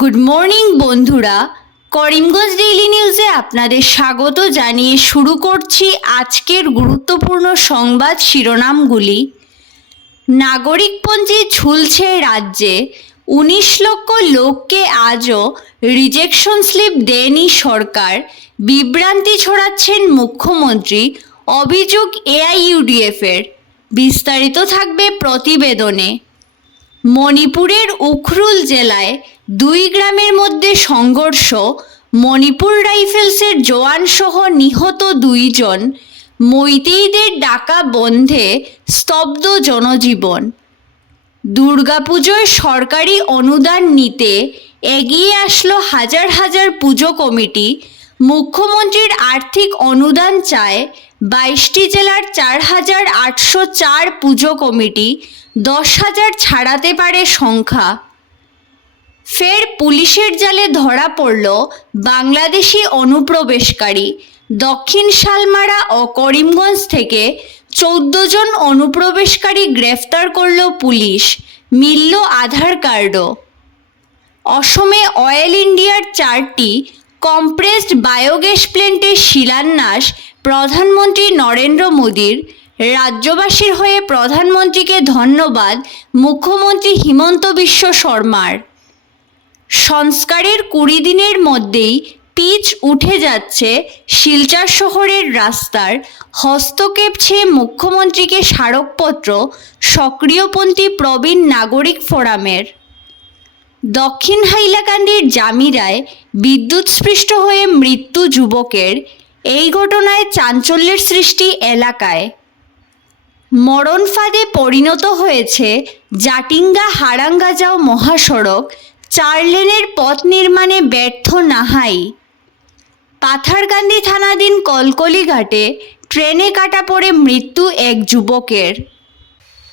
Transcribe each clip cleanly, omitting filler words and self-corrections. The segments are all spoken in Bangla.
গুড মর্নিং বন্ধুরা, করিমগঞ্জ ডেইলি নিউজে আপনাদের স্বাগত জানিয়ে শুরু করছি আজকের গুরুত্বপূর্ণ সংবাদ শিরোনামগুলি। নাগরিকপঞ্জি ঝুলছে রাজ্যে, ১৯ লক্ষ লোককে আজও রিজেকশন স্লিপ দেয়নি সরকার, বিভ্রান্তি ছড়াচ্ছেন মুখ্যমন্ত্রী, অভিযোগ এআইইউডিএফের। বিস্তারিত থাকবে প্রতিবেদনে। মণিপুরের উখরুল জেলায় দুই গ্রামের মধ্যে সংঘর্ষ, মণিপুর রাইফেলসের জওয়ানসহ নিহত ২ জন, মৈতেইদের ডাকা বন্ধে স্তব্ধ জনজীবন। দুর্গাপুজোয় সরকারি অনুদান নিতে এগিয়ে আসলো হাজার হাজার পুজো কমিটি, মুখ্যমন্ত্রীর আর্থিক অনুদান চায় ২২টি জেলার ৪,৮০৪ পুজো কমিটি, ১০,০০০ ছাড়াতে পারে সংখ্যা। ফের পুলিশের জালে ধরা পড়ল বাংলাদেশি অনুপ্রবেশকারী, দক্ষিণ শালমারা ও করিমগঞ্জ থেকে ১৪ জন অনুপ্রবেশকারী গ্রেফতার করল পুলিশ, মিলল আধার কার্ডও। অসমে অয়েল ইন্ডিয়ার ৪টি কম্প্রেসড বায়োগ্যাস প্ল্যান্টের শিলান্যাস প্রধানমন্ত্রী নরেন্দ্র মোদীর, রাজ্যবাসীর হয়ে প্রধানমন্ত্রীকে ধন্যবাদ মুখ্যমন্ত্রী হিমন্ত বিশ্ব শর্মার। সংস্কারের ২০ দিনের মধ্যেই পিচ উঠে যাচ্ছে শিলচর শহরের রাস্তার, হস্তক্ষেপ চেয়ে মুখ্যমন্ত্রীকে স্মারকপত্র সক্রিয়পন্থী প্রবীণ নাগরিক ফোরামের। দক্ষিণ হাইলাকান্দির জামিরায় বিদ্যুৎস্পৃষ্ট হয়ে মৃত্যু যুবকের, এই ঘটনায় চাঞ্চল্যের সৃষ্টি এলাকায়। মরণ ফাঁদে পরিণত হয়েছে জাটিঙ্গা হারাঙ্গাজাও মহাসড়ক, ৪ লেনের পথ নির্মাণে ব্যর্থ নাহাই। পাথারকান্দি থানাধীন কলকলি ঘাটে ট্রেনে কাটা পড়ে মৃত্যু এক যুবকের।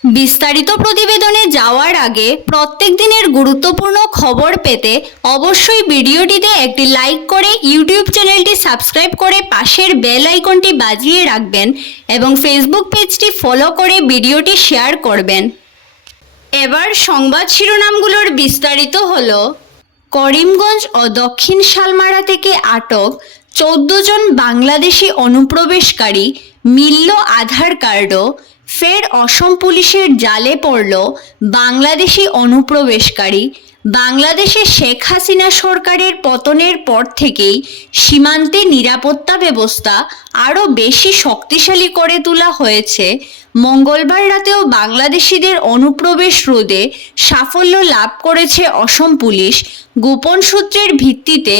বিস্তারিত প্রতিবেদনে যাওয়ার আগে প্রত্যেক দিনের গুরুত্বপূর্ণ খবর পেতে অবশ্যই ভিডিওটিতে একটি লাইক করে ইউটিউব চ্যানেলটি সাবস্ক্রাইব করে পাশের বেল আইকনটি বাজিয়ে রাখবেন এবং ফেসবুক পেজটি ফলো করে ভিডিওটি শেয়ার করবেন। এবার সংবাদ শিরোনামগুলোর বিস্তারিত হলো। করিমগঞ্জ ও দক্ষিণ শালমারা থেকে আটক ১৪ জন বাংলাদেশি অনুপ্রবেশকারী, মিলল আধার কার্ডও। ফের অসম পুলিশের জালে পড়ল বাংলাদেশি অনুপ্রবেশকারী। বাংলাদেশে শেখ হাসিনা সরকারের পতনের পর থেকেই সীমান্তে নিরাপত্তা ব্যবস্থা আরও বেশি শক্তিশালী করে তোলা হয়েছে। মঙ্গলবার রাতেও বাংলাদেশিদের অনুপ্রবেশ রোধে সাফল্য লাভ করেছে অসম পুলিশ। গোপন সূত্রের ভিত্তিতে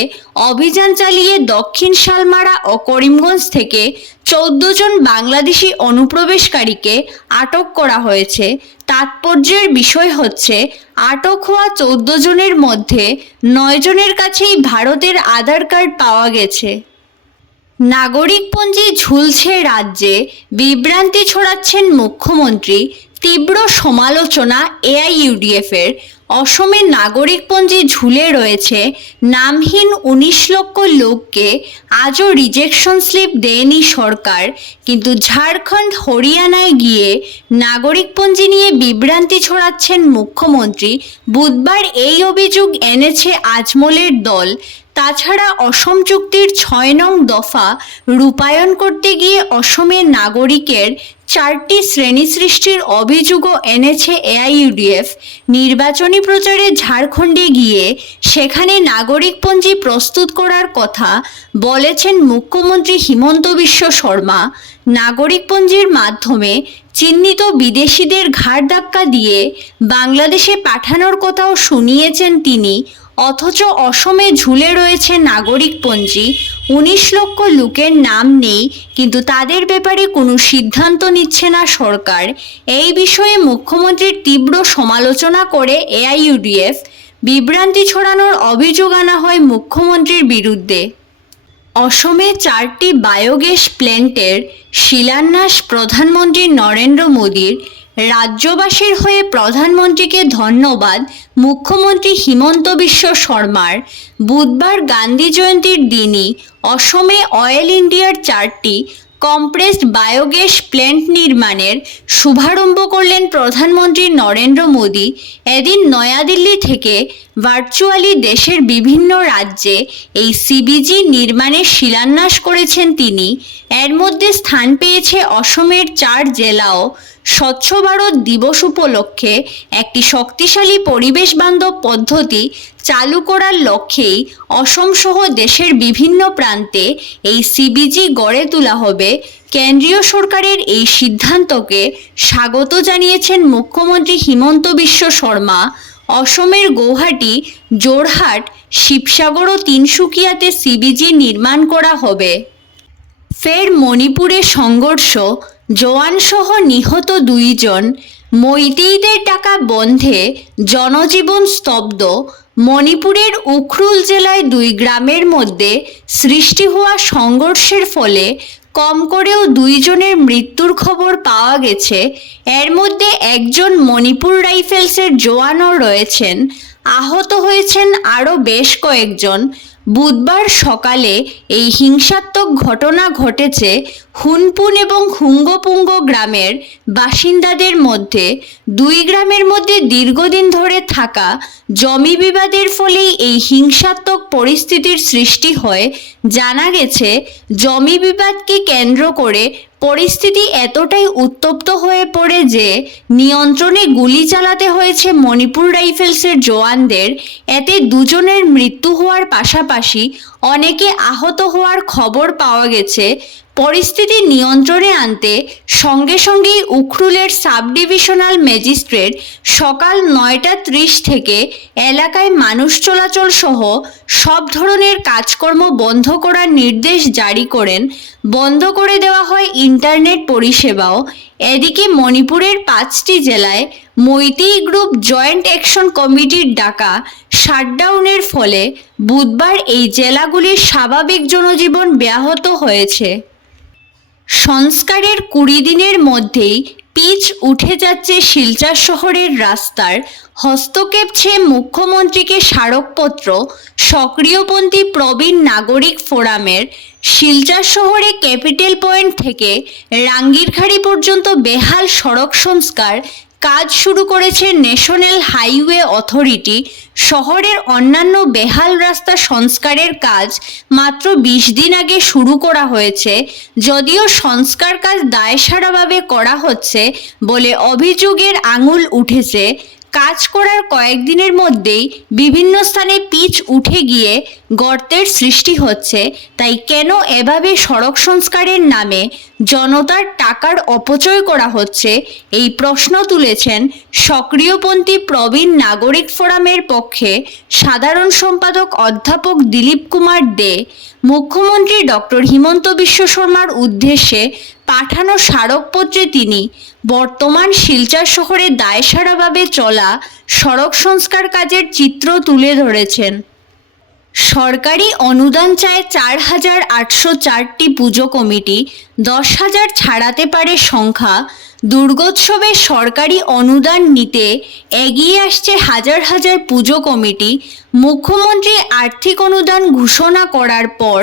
অভিযান চালিয়ে দক্ষিণ শালমারা ও করিমগঞ্জ থেকে ১৪ জন বাংলাদেশি অনুপ্রবেশকারীকে আটক করা হয়েছে। তাৎপর্যের বিষয় হচ্ছে, আটক হওয়া ১৪ জনের মধ্যে ৯ জনের কাছেই ভারতের আধার কার্ড পাওয়া গেছে। নাগরিকপঞ্জি ঝুলছে রাজ্যে, বিভ্রান্তি ছড়াচ্ছেন মুখ্যমন্ত্রী, তীব্র সমালোচনা এআইইউডিএফের। অসমে নাগরিকপঞ্জি ঝুলে রয়েছে নামহীন ১৯ লক্ষ লোককে আজও রিজেকশন স্লিপ দেয়নি সরকার, কিন্তু ঝাড়খণ্ড হরিয়ানায় গিয়ে নাগরিকপঞ্জি নিয়ে বিভ্রান্তি ছড়াচ্ছেন মুখ্যমন্ত্রী। বুধবার এই অভিযোগ এনেছে আজমলের দল। তাছাড়া অসম চুক্তির ৬ নং দফা রূপায়ণ করতে গিয়ে অসমের নাগরিকের ৪টি শ্রেণী সৃষ্টির অভিযোগও এনেছে এআইইউডিএফ। নির্বাচনী প্রচারে ঝাড়খণ্ডে গিয়ে সেখানে নাগরিকপঞ্জি প্রস্তুত করার কথা বলেছেন মুখ্যমন্ত্রী হিমন্ত বিশ্ব শর্মা। নাগরিকপঞ্জির মাধ্যমে চিহ্নিত বিদেশিদের ঘাড় ধাক্কা দিয়ে বাংলাদেশে পাঠানোর কথাও শুনিয়েছেন তিনি। অথচ অসমে ঝুলে রয়েছে নাগরিকপঞ্জি। ১৯ লক্ষ লোকের নাম নেই, কিন্তু তাদের ব্যাপারে কোনো সিদ্ধান্ত নিচ্ছে না সরকার। এই বিষয়ে মুখ্যমন্ত্রীর তীব্র সমালোচনা করে এআইইউডিএফ। বিভ্রান্তি ছড়ানোর অভিযোগ আনা হয় মুখ্যমন্ত্রীর বিরুদ্ধে। অসমে ৪টি বায়োগ্যাস প্ল্যান্টের শিলান্যাস প্রধানমন্ত্রী নরেন্দ্র মোদীর, রাজ্যবাসীর হয়ে প্রধানমন্ত্রীকে ধন্যবাদ মুখ্যমন্ত্রী হিমন্ত বিশ্ব শর্মার। বুধবার গান্ধী জয়ন্তীর দিনই অসমে অয়েল ইন্ডিয়ার ৪টি কম্প্রেসড বায়োগ্যাস প্ল্যান্ট নির্মাণের শুভারম্ভ করলেন প্রধানমন্ত্রী নরেন্দ্র মোদী। এদিন নয়াদিল্লি থেকে ভার্চুয়ালি দেশের বিভিন্ন রাজ্যে এই সিবিজি নির্মাণের শিলান্যাস করেছেন তিনি। এর মধ্যে স্থান পেয়েছে অসমের 4 জেলাও। স্বচ্ছ ভারত দিবস উপলক্ষে একটি শক্তিশালী পরিবেশ বান্ধব পদ্ধতি চালু করার লক্ষ্যেই অসম সহ দেশের বিভিন্ন প্রান্তে এই সিবিজি গড়ে তোলা হবে। কেন্দ্রীয় সরকারের এই সিদ্ধান্তকে স্বাগত জানিয়েছেন মুখ্যমন্ত্রী হিমন্ত বিশ্ব শর্মা। অসমের গৌহাটি, জোরহাট, শিবসাগর ও তিনসুকিয়াতে সিবিজি নির্মাণ করা হবে। ফের মণিপুরে সংঘর্ষ, জওয়ানসহ নিহত 2 জন। মৈতেইদের টাকা বন্ধে জনজীবন স্তব্ধ। মণিপুরের উখরুল জেলায় 2 গ্রামের মধ্যে সৃষ্টি হওয়া সংঘর্ষের ফলে কম করেও 2 জনের মৃত্যুর খবর পাওয়া গেছে। এর মধ্যে একজন মণিপুর রাইফেলসের জওয়ানও রয়েছেন। আহত হয়েছেন আরও বেশ কয়েকজন। বুধবার সকালে এই হিংসাত্মক ঘটনা ঘটেছে হুনপুন এবং হুঙ্গপুঙ্গ গ্রামের বাসিন্দাদের মধ্যে। 2 গ্রামের মধ্যে দীর্ঘদিন ধরে থাকা জমি বিবাদের ফলেই এই হিংসাত্মক পরিস্থিতির সৃষ্টি হয়। জানা গেছে, জমি বিবাদকে কেন্দ্র করে পরিস্থিতি এতটাই উত্তপ্ত হয়ে পড়ে যে নিয়ন্ত্রণে গুলি চালাতে হয়েছে মণিপুর রাইফেলসের জওয়ানদের। এতে 2 জনের মৃত্যু হওয়ার পাশাপাশি অনেকে আহত হওয়ার খবর পাওয়া গেছে। পরিস্থিতি নিয়ন্ত্রণে আনতে সঙ্গে সঙ্গেই উখরুলের সাব ডিভিশনাল ম্যাজিস্ট্রেট সকাল 9:30 থেকে এলাকায় মানুষ চলাচল সহ সব ধরনের কাজকর্ম বন্ধ করার নির্দেশ জারি করেন। বন্ধ করে দেওয়া হয় ইন্টারনেট পরিষেবাও। এদিকে মণিপুরের 5টি জেলায় মৈতেই গ্রুপ জয়েন্ট অ্যাকশন কমিটির ডাকা শাটডাউনের ফলে বুধবার এই জেলাগুলির স্বাভাবিক জনজীবন ব্যাহত হয়েছে। সংস্কারের 20 দিনের মধ্যেই পিচ উঠে যাচ্ছে শিলচর শহরের রাস্তার। হস্তক্ষেপ চেয়ে মুখ্যমন্ত্রীকে স্মারকপত্র সক্রিয়পন্থী প্রবীণ নাগরিক ফোরামের। শিলচর শহরে ক্যাপিটাল পয়েন্ট থেকে রাঙ্গিরখাড়ি পর্যন্ত বেহাল সড়ক সংস্কার কাজ শুরু করেছে ন্যাশনাল হাইওয়ে অথরিটি। শহরের অন্যান্য বেহাল রাস্তা সংস্কারের কাজ মাত্র 20 দিন আগে শুরু করা হয়েছে। যদিও সংস্কার কাজ দায়সারাভাবে করা হচ্ছে বলে অভিযোগের আঙুল উঠেছে। কাজ করার কয়েকদিনের মধ্যেই বিভিন্ন স্থানে পিচ উঠে গিয়ে গর্তের সৃষ্টি হচ্ছে। তাই কেন এভাবে সড়ক সংস্কারের নামে জনতার টাকার অপচয় করা হচ্ছে, এই প্রশ্ন তুলেছেন সক্রিয়পন্থী প্রবীণ নাগরিক ফোরামের পক্ষে সাধারণ সম্পাদক অধ্যাপক দিলীপ কুমার দে। মুখ্যমন্ত্রী ডক্টর হিমন্ত বিশ্ব শর্মার উদ্দেশ্যে পাঠানো স্মারকপত্রে তিনি বর্তমান শিলচর শহরে দায়সারাভাবে চলা সড়ক সংস্কার কাজের চিত্র তুলে ধরেছেন। সরকারি অনুদান চায় 4,804টি পুজো কমিটি, 10,000 ছাড়াতে পারে সংখ্যা। দুর্গোৎসবে সরকারি অনুদান নিতে এগিয়ে আসছে হাজার হাজার পুজো কমিটি। মুখ্যমন্ত্রী আর্থিক অনুদান ঘোষণা করার পর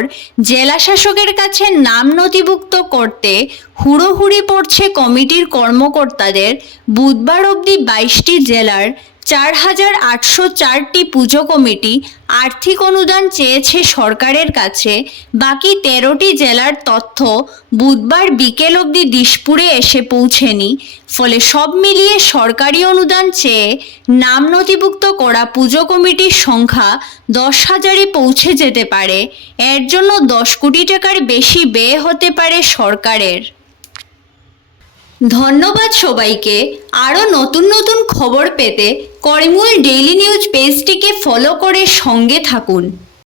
জেলা শাসকের কাছে নাম নথিভুক্ত করতে হুড়োহুড়ি পড়ছে কমিটির কর্মকর্তাদের। বুধবার অবধি 22টি জেলার 4,804টি পুজো কমিটি আর্থিক অনুদান চেয়েছে সরকারের কাছে। বাকি 13টি জেলার তথ্য বুধবার বিকেল অবধি দিশপুরে এসে পৌঁছেনি। ফলে সব মিলিয়ে সরকারি অনুদান চেয়ে নাম নথিভুক্ত করা পুজো কমিটির সংখ্যা 10,000-এ পৌঁছে যেতে পারে। এর জন্য 10 কোটি টাকার বেশি ব্যয় হতে পারে সরকারের। ধন্যবাদ সবাইকে। আরও নতুন নতুন খবর পেতে করিমগঞ্জ ডেইলি নিউজ পেজটিকে ফলো করে সঙ্গে থাকুন।